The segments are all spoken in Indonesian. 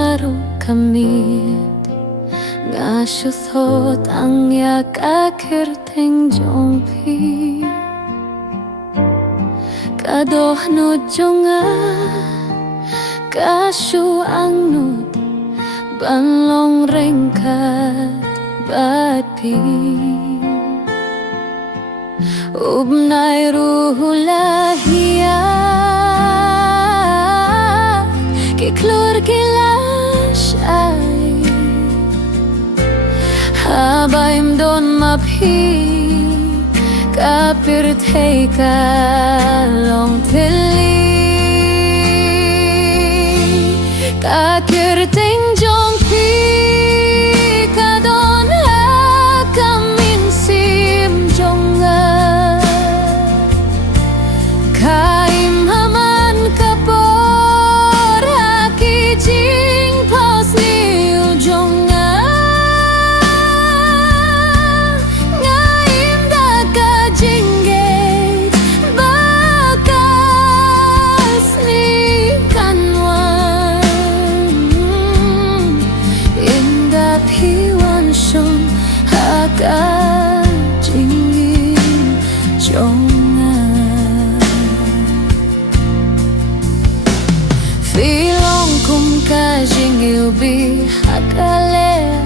maro kamit Ngasuthot ang yakakir teng jongpi Kadohnut jonga Kasu angnut Banlong rengkat batpi Ubnai ruhulahia Keklur kilash ay Habaim don maphi Kapir teika long tili Kakir ting jong pi Kadon hakamin sim jonga Kaim haman kapor Haki jing pos liu jonga Ngaim daka jinggit Bakas ni kanwan Indah piwan shon Haka jinggit jonga Filong kum ka jingil bi hakale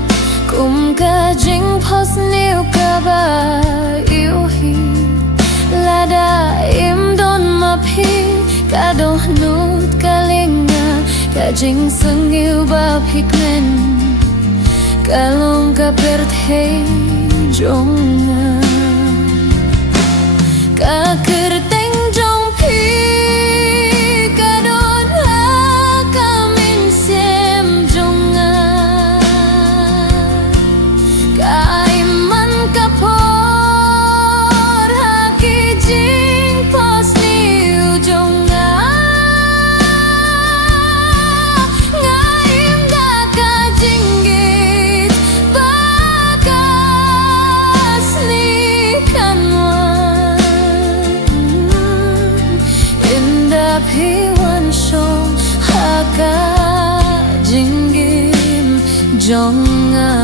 Kum ka jing pos niu ka ba iuhi Lada im don maphi Ka dohnut kalinga Ka jing sengil ba pikmen Kalong ka perthei jonga Ka kerteng jong pi Kadon hakamin sem jonga Kaiman kapor Haki jing pos liu jonga Ngaim daka jinggit Bakas ni kanwan Indah piwan shong Haka jinggim jonga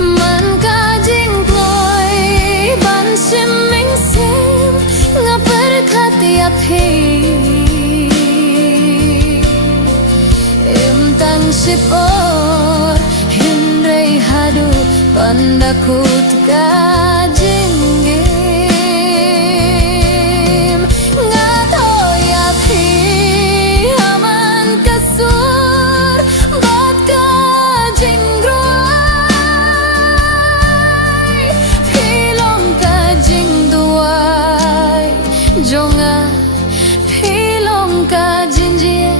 Man ka jing ploy Ban sim ming sim Ngapar khati aphi Im tang sipor Hindrei hadu Bandakut ka jinggim Ngatoy aphi Haman kasur Bat ka jinggroy Pilong ka jingduay Jonga Pilong ka jinjie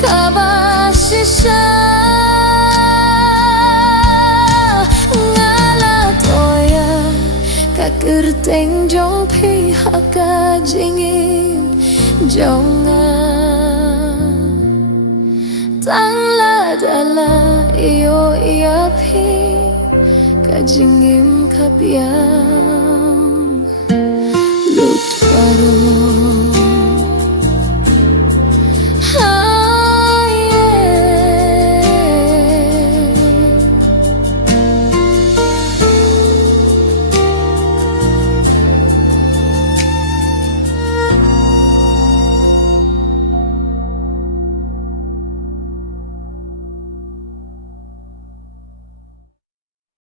Kabashisha Ngalatoya Kakirteng jong pi Haka jingim jonga Tang la dala iyo iya pi Kajingim kapya